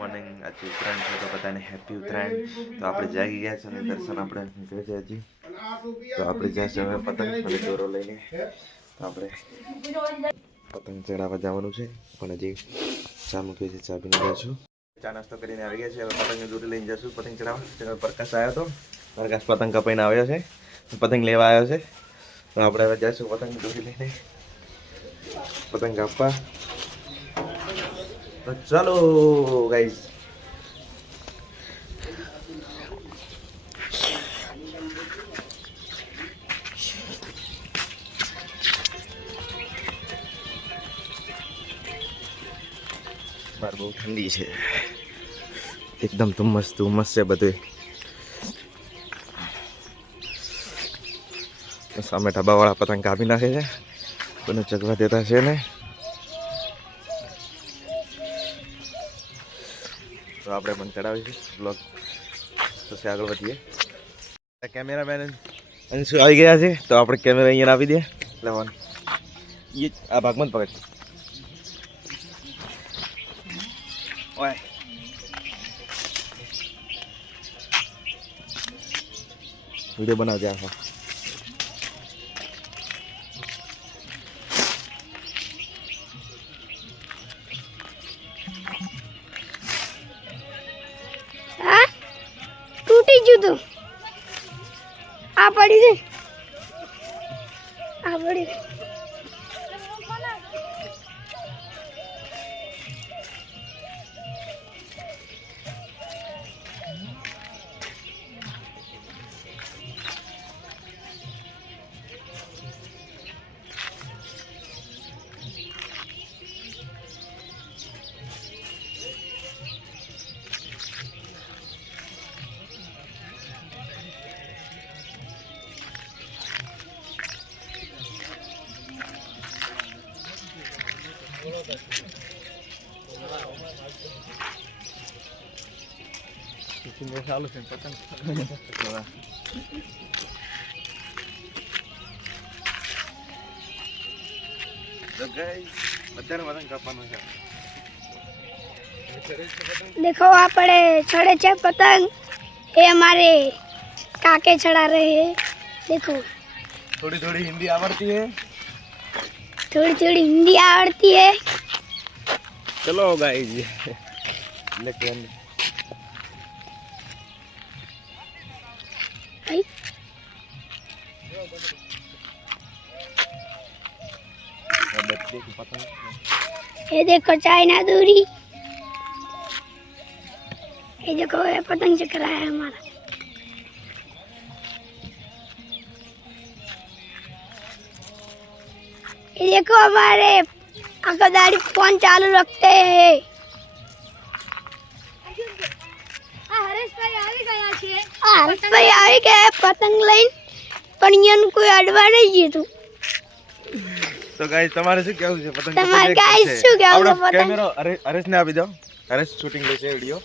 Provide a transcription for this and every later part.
Morning. આજે ઉત્તરાયણ છે તો બધાને હેપી ઉત્તરાયણ. તો આપણે જાગી ગયા છે અને દર્શન આપણે નીકળે છે હજી. તો આપણે જ્યાં છે હવે પતંગ અને દોરો લઈને તો આપણે પતંગ ચડાવવા જવાનું છે, પણ હજી ચા મૂકી છે, ચા પીને જઈશું. ચા નાસ્તો કરીને આવી ગયા છે, હવે પતંગની દોરી લઈને જઈશું પતંગ ચડાવવા. પ્રકાશ આવ્યો હતો, પ્રકાશ પતંગ કપાઈને આવ્યો છે, પતંગ લેવા આવ્યો છે. તો આપણે હવે જઈશું પતંગની દોરી લઈને પતંગ કાપવા. તો ચાલો ગાઈઝ. બહાર બહુ ઠંડી છે, એકદમ ધુમ્મસ છે બધું. સામે ઢાબાવાળા પતંગ કાપી નાખે છે, કોઈને ચગવા દેતા છે ને. તો આપણે પણ ચડાવીશું બ્લોગ, પછી આગળ વધીએ. કેમેરામેન અંશુ આવી ગયા છે, તો આપણે કેમેરા અહીંયા આપી દઈએ. લેવાનું એ આ ભાગમાં પકડ. ઓય વિડીયો બનાવજે આખો. તૂટી ગયું તું. આ પડી છે, આ પડી. ચાલુ છે પતંગ. देखो આપણે चढ़े છે पतंग, ये हमारे काके चढ़ा रहे हैं. देखो थोड़ी थोड़ी हिंदी आवड़ती है, थोड़ी थोड़ी हिंदी आवड़ती है. चलो गाइस लेकिन ये देखो चाइना दूरी, ये देखो ये पतंग चक्रा है हमारा. ये देखो हमारे आंखदारी फोन चालू रखते हैं. હરેશભાઈ આવી ગયા પતંગ લઈને, પણ અહીંયા કોઈ અડવા નહીં જીતું. તો ગાઈસ તમારે શું કહેવું છે પતંગ? તમારે ગાઈસ શું કહેવું છે પતંગ? કેમેરો હરેશને આપી દો, હરેશ શૂટિંગ લેશે વિડિયો.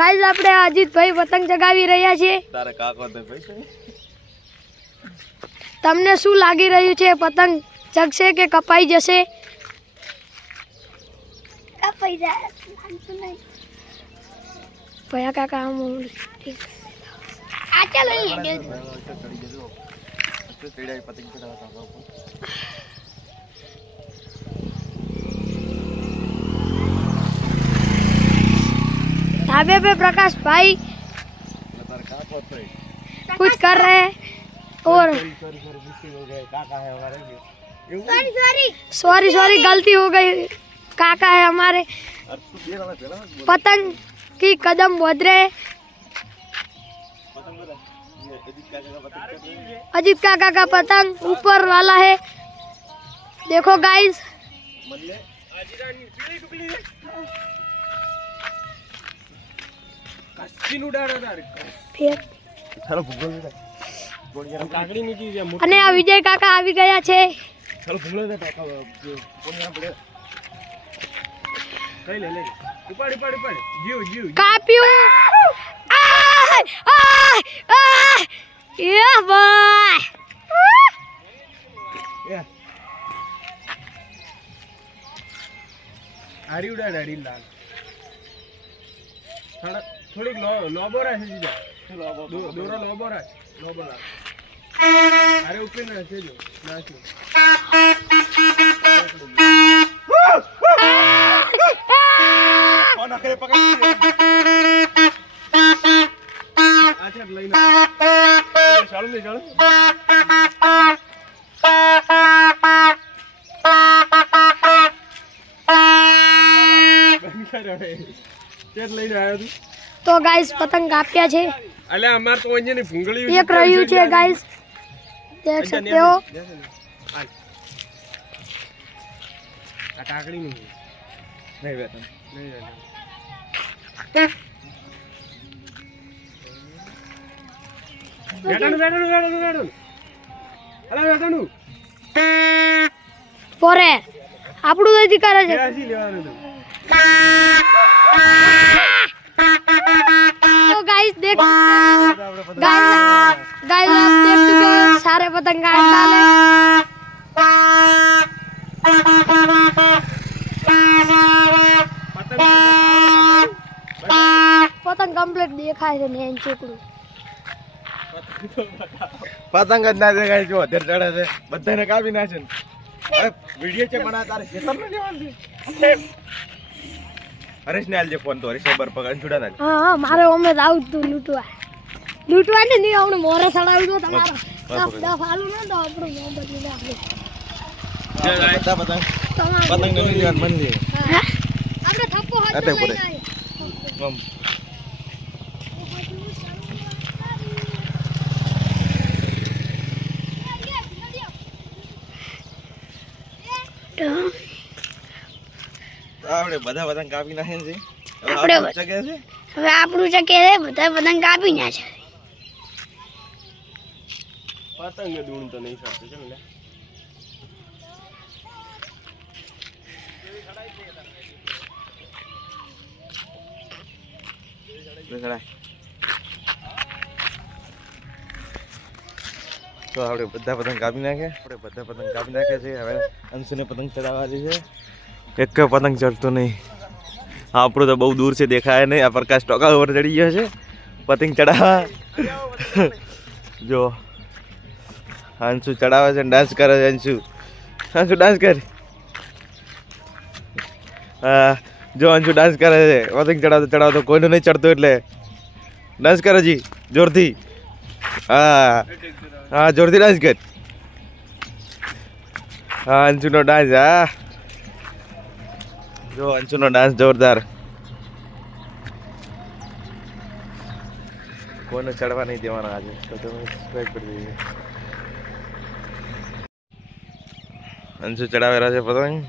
ગાઈસ આપણે અજીતભાઈ પતંગ ચગાવી રહ્યા છે. તારે કાકો દે ભાઈ. તમને શું લાગી રહ્યું છે, પતંગ ચગશે કે કપાઈ જશે? કપાઈ જાય. ભયા કાકા આ ચાલો ढाबे पे प्रकाश भाई कुछ कर रहे हैं और सॉरी गलती हो गई. काका है हमारे, पतंग की कदम बढ़ रहे. अजीत काका का पतंग ऊपर वाला है. देखो गाइस, અને આ વિજય કાકા આવી ગયા છે. કાપ્યું. આરી ઉડાડ આરી લાલ થોડીક લોબો રહે છે જીજા દોરો લોબો રહે લોબો લાલ અરે ઉપર ના છે જો નાખ્યો કોણ આખરે પકડી આ છે લઈને ચાલુ દે ચાલુ તો ગાઈસ પતંગ કાપ્યા છે અલે અમાર તો ઓંજે ની ભૂંગળી એક રહ્યું છે ગાઈસ દેખ सकते हो આ કાકડી નું નહીં વેતન નહીં વેતન વેતન અલે વેતન પોરે આપણું નથી કરે છે ક્યાંથી લેવાનું હતું तो गाइस देख गाइस गाइस आप देख चुके हो सारे पतंग काट डाले पतंग कंप्लीट દેખાય છે ને એન ચોકડું પતંગ જ ના દેખાય જો અત્યારે ચડે છે બધાને કાપી નાખે ને અરે વિડિયો છે પણ તારે ખેતર ન લેવાનું છે હરેશ ને આલજે ફોન તો હરેશ બર પકડ છોડા ના હા હા મારે ઓમે જ આવતું લૂટવા ને નહીં આવને મોરે સડાવી દો તમારો દફ આલું ના તો આપણું નામ બદલી નાખો બધા પતંગ પતંગ ને લઈ લેવાનું મન લે આપણે થપ્પો હાથ અટે લઈને પડે. આવીએ. આપણે બધા પતંગ કાપી નાખે છે આપણે હવે ચગે છે હવે આપણું છે કે બધા પતંગ કાપી ના છે પતંગ ને દૂણ તો નહીં સાચું છે ને તો આપણે બધા પતંગ કાપી નાખે છે હવે અંશુને પતંગ ચડાવવાની છે એક પતંગ ચડતો નહીં આપણું તો બહુ દૂર છે દેખાય નહીં આ પ્રકાશ ટોકા ઉપર ચડી ગયો છે પતંગ ચડાવવા જો અંશુ ચડાવે છે ડાન્સ કરે છે અંશુ ડાન્સ કરે હા જો અંશુ ડાન્સ કરે છે પતંગ ચડાવતો કોઈનું નહીં ચડતું એટલે ડાન્સ કરે જી જોરથી હા હા જોરથી ડાન્સ કર હા અંશુનો ડાન્સ હા જો અંશુનો ડાન્સ જોરદાર કોઈને ચડવા નહીં દેવાના આજે તો તમે સબસ્ક્રાઇબ કરી દેજો અંશુ ચડાવેલા છે પતંગ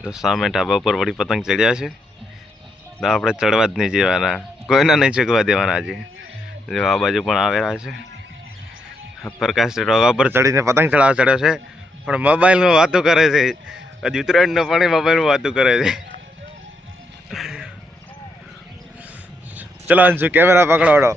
જો સામે ઢાબા ઉપર વળી પતંગ ચડ્યા છે તો આપણે ચડવા જ નહીં જવાના કોઈના નહીં ચગવા દેવાના આજે જો આ બાજુ પણ આવેલા છે પ્રકાશ ઢોગા પર ચડીને પતંગ ચડાવવા ચડ્યો છે પણ મોબાઈલમાં વાતો કરે છે હજી ઉત્તરાયણનો પણ મોબાઈલમાં વાતો કરે છે ચલો અંશુ કેમેરા પકડો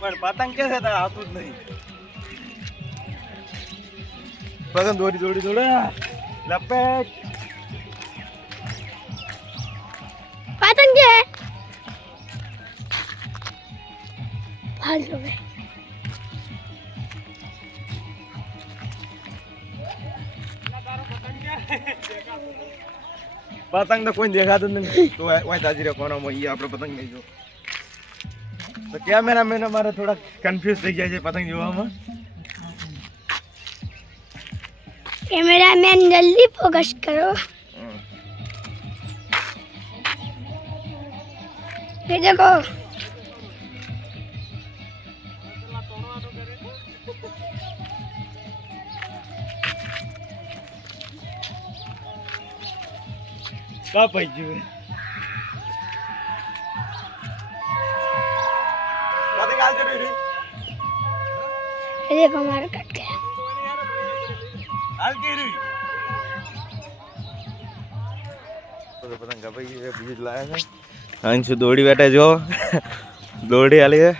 પણ પતંગ કે છે તારે આવતું જ નહીં પતંગ દોડી લપેટ પતંગ છે હાલ જો પતંગ તો કોઈ દેખાતું નથી તો વાય તાજી રે કોનામાં ઈ આપણે પતંગ લઈ જો તો કેમેરામેન અમારે થોડા કન્ફ્યુઝ થઈ ગયા છે પતંગ જોવામાં कैमरामैन जल्दी फोकस करो ये देखो का पाहिजे एक हमारा कट गया। પતંગ કપાઈ ગઈ છે, બીજું જ લાયા છે. અંશુ દોડી બેઠા જો દોડી હાલી છે.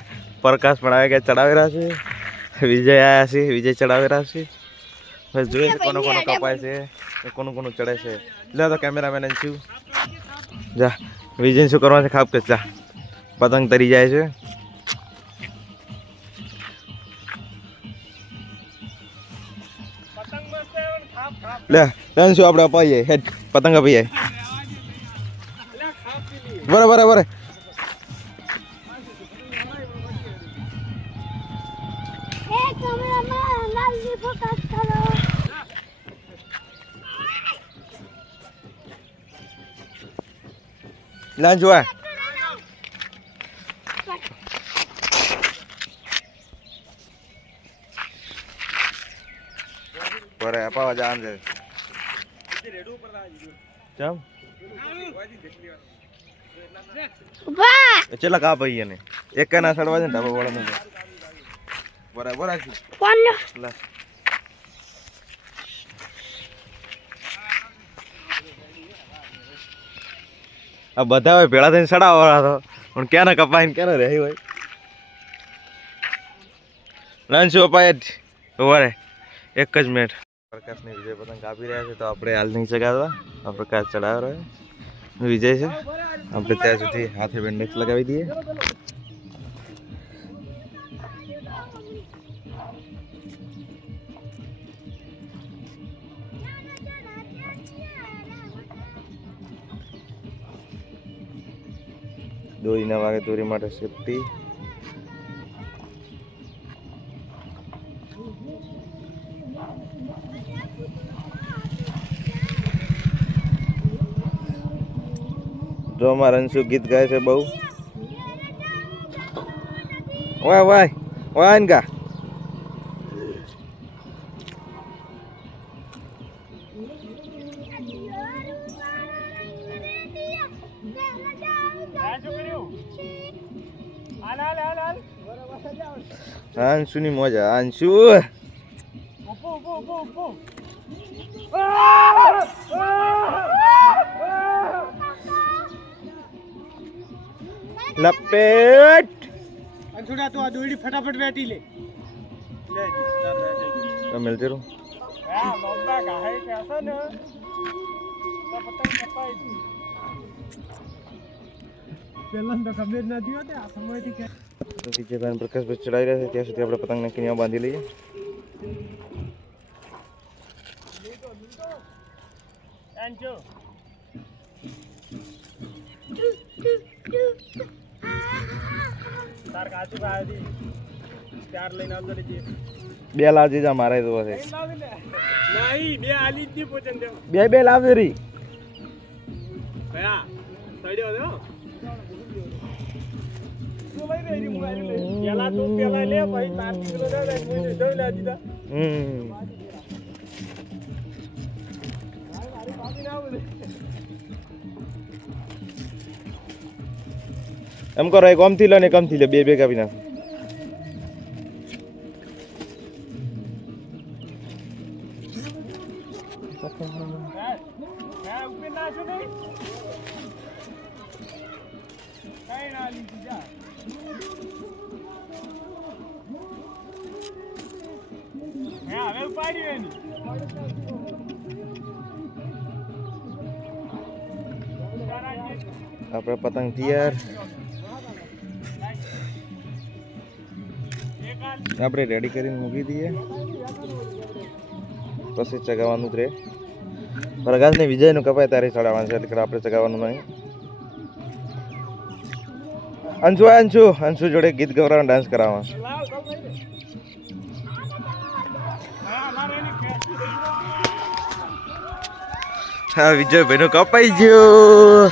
પ્રકાશ પણ આવે કે ચડાવી રહ્યા છે. વિજય આયા છે, વિજય ચડાવી રહ્યા છે. બસ જોઈએ છે કોનો કોનો કપાય છે, કોનું કોનું ચડે છે. લે તો કેમેરામેન અંશુ જા. વિજય શું કરવાનું છે? ખાપ કે જા. પતંગ તરી જાય છે. લે અંશુ આપણે અપાઈએ હેડ પતંગ અપાઈએ. બરાબર બરાબર. ના જોવા બરે અપાવા જવાનું છે. ચમ ચેલા કા ભાઈ ને એક ના સડવા છે ને ઢાબા વાળા ને બરાબર રાખી કોણ લે. આ બધા હોય ભેળા થઈને સડાવવાળા તો પણ ક્યાં કપાઈને ક્યાં રહી હોય. લંચ અપાય જ સવારે એક જ મિનિટ. પ્રકાશને વિજય પતંગ કાપી રહ્યા છે તો આપણે હાલ નહીં ચગાવતા. આ પ્રકાશ ચડાવ્યો રહ્યો વિજય છે. આપણે ત્યાં સુધી હાથે બેન્ડેજ લગાવી દઈએ. દોરી ના વાગે દોરી માટે સેફટી. જો અમારા અંશુ ગીત ગાય છે બહુ. વાય વાય વાય કા અંશુ ની મોજા. અંશુ લપેટ અંશુડા તો આ દોડી ફટાફટ બેઠી લે મિલતે રહો. હા બાબા ગાહે કેસા ને તો પતંગ કપાઈ દી પેલા તો ખબર નથી હોતી આ સમયથી કે વિજયભાઈ પ્રકાશભાઈ ચડાવી રહ્યા છે ત્યાં સુધી આપણે પતંગને કિનારે બાંધી લઈએ. અંશુ તાર કાચું ખાય દી ચાર લઈને આવતો રહેજે. બે લાવજે જા મારે તો હશે. નહીં બે આલી જ પોચન દે. બે લાવજે રી ભયા સડ્યો દે. તું લઈ રે રી મુલાઈ લે. પેલા તું પેલા લે ભાઈ 5 કિલો દે કોઈ જોઈ લે દીધા. એમ કરો એક ઓમથી લો ને એક આમથી લે. બે બે કાપી નાખ. આપણે પતંગ તૈયાર. આપણે રેડી કરીને મૂકી દઈએ પછી ચગાવવાનું જ રહે. પ્રકાશને વિજયનું કપાય તારે ચડાવવાનું છે એટલે આપણે ચગાવવાનું નહીં. અંશુ અંશુ અંશુ જોડે ગીત ગવરાવાનું ડાન્સ કરાવવા. હા વિજયભાઈ નું કપાઈ ગયું.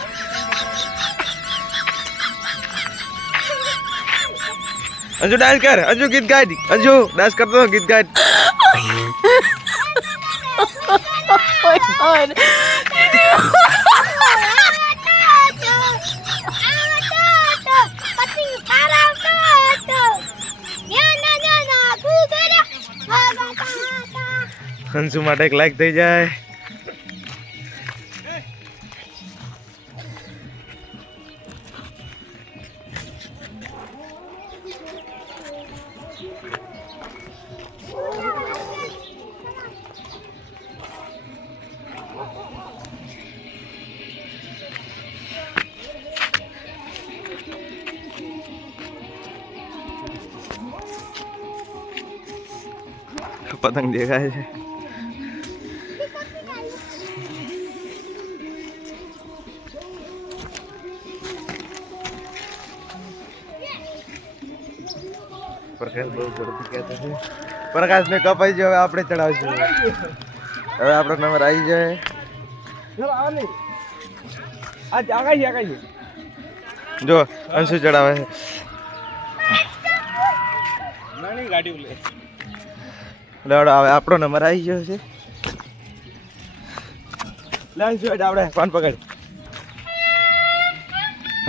અંજુ ડાન્સ કર. અંજુ ગીત ગાય. અંજુ ડાન્સ કરતો ગીત ગાય. અંશુ માટે એક લાઈક થઈ જાય. પતંગ દેખાય છે. પ્રકાશ બહુ ઝડપથી કહેતો છે. પ્રકાશને કપાઈ જાય. હવે આપણે ચડાવશું. હવે આપણો નંબર આવી જાય. જો અંશુ ચડાવે છે. લેવડો હવે આપણો નંબર આવી ગયો છે. લે અંશુ આપણે કોણ પકડ.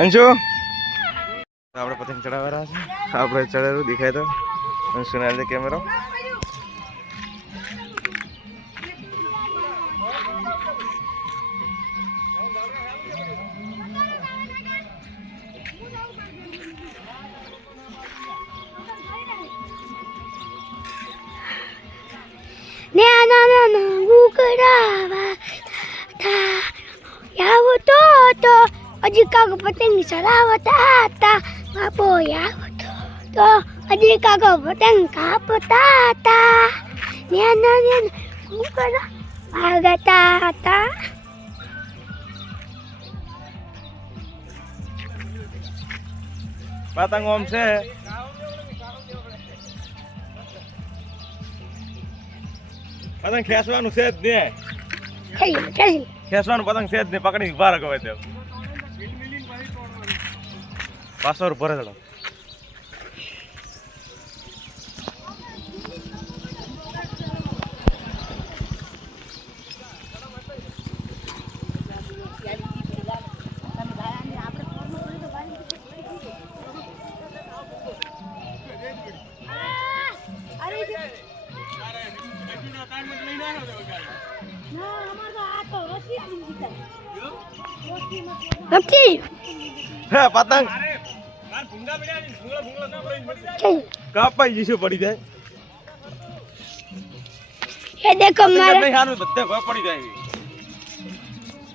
અંશુ આપણે પતંગ ચડાવવા છે. આપણે ચડાવેલું દેખાય તો અંશુને આજે કેમેરો. હજી કાકો પતંગ ચડાવતા હતા. બાપો આવતો તો હજી કાકો પતંગ કાપતા હતા. ભાગતા હતા. પતંગ ઓમ છે. પતંગ ખેંચવાનું છે જ ને. ખેંચવાનું પતંગ છે જ ને. પકડી બહાર ગવે તે પાછો ભરે ચડો. હે પતંગ કાપાઈ જશે પડી જાય. એ દેખો મારા નહીં હારું બધે ભ પડી જાય.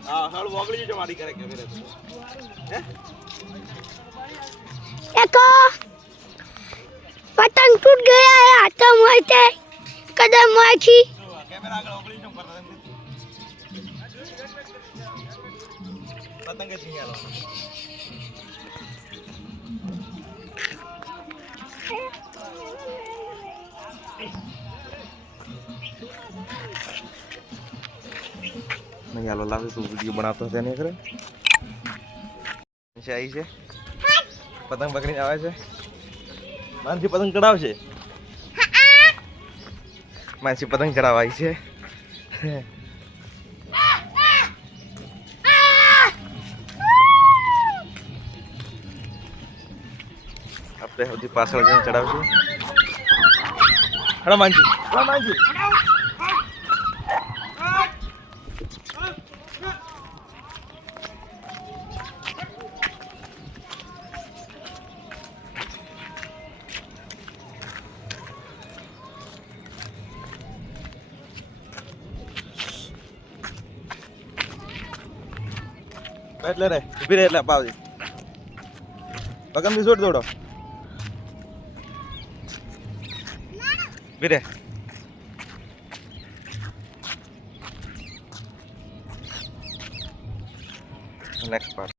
હા હાલ ઓગળી જશે મારી કરે કેમેરા. હે देखो पतंग टूट गया है हाथों में से कदम माखी. કેમેરા આગળ ઓગળી જમ કરતા પતંગ જ નહીં આલો. नहीं आलो लावे तो वीडियो बनाता है नहीं करे. છે આવી છે પતંગ પકડીને આવે છે. માનસી પતંગ ચડાવશે. માનસી પતંગ ચડાવવા આવી છે. આપણે સૌથી પાછળ જઈને ચડાવશું. હડો માનસી. હડો માનસી. એટલે રે ઉભી રે એટલે પાવજે. પગમથી છોડ દોડો. ઉભી રે. Next part.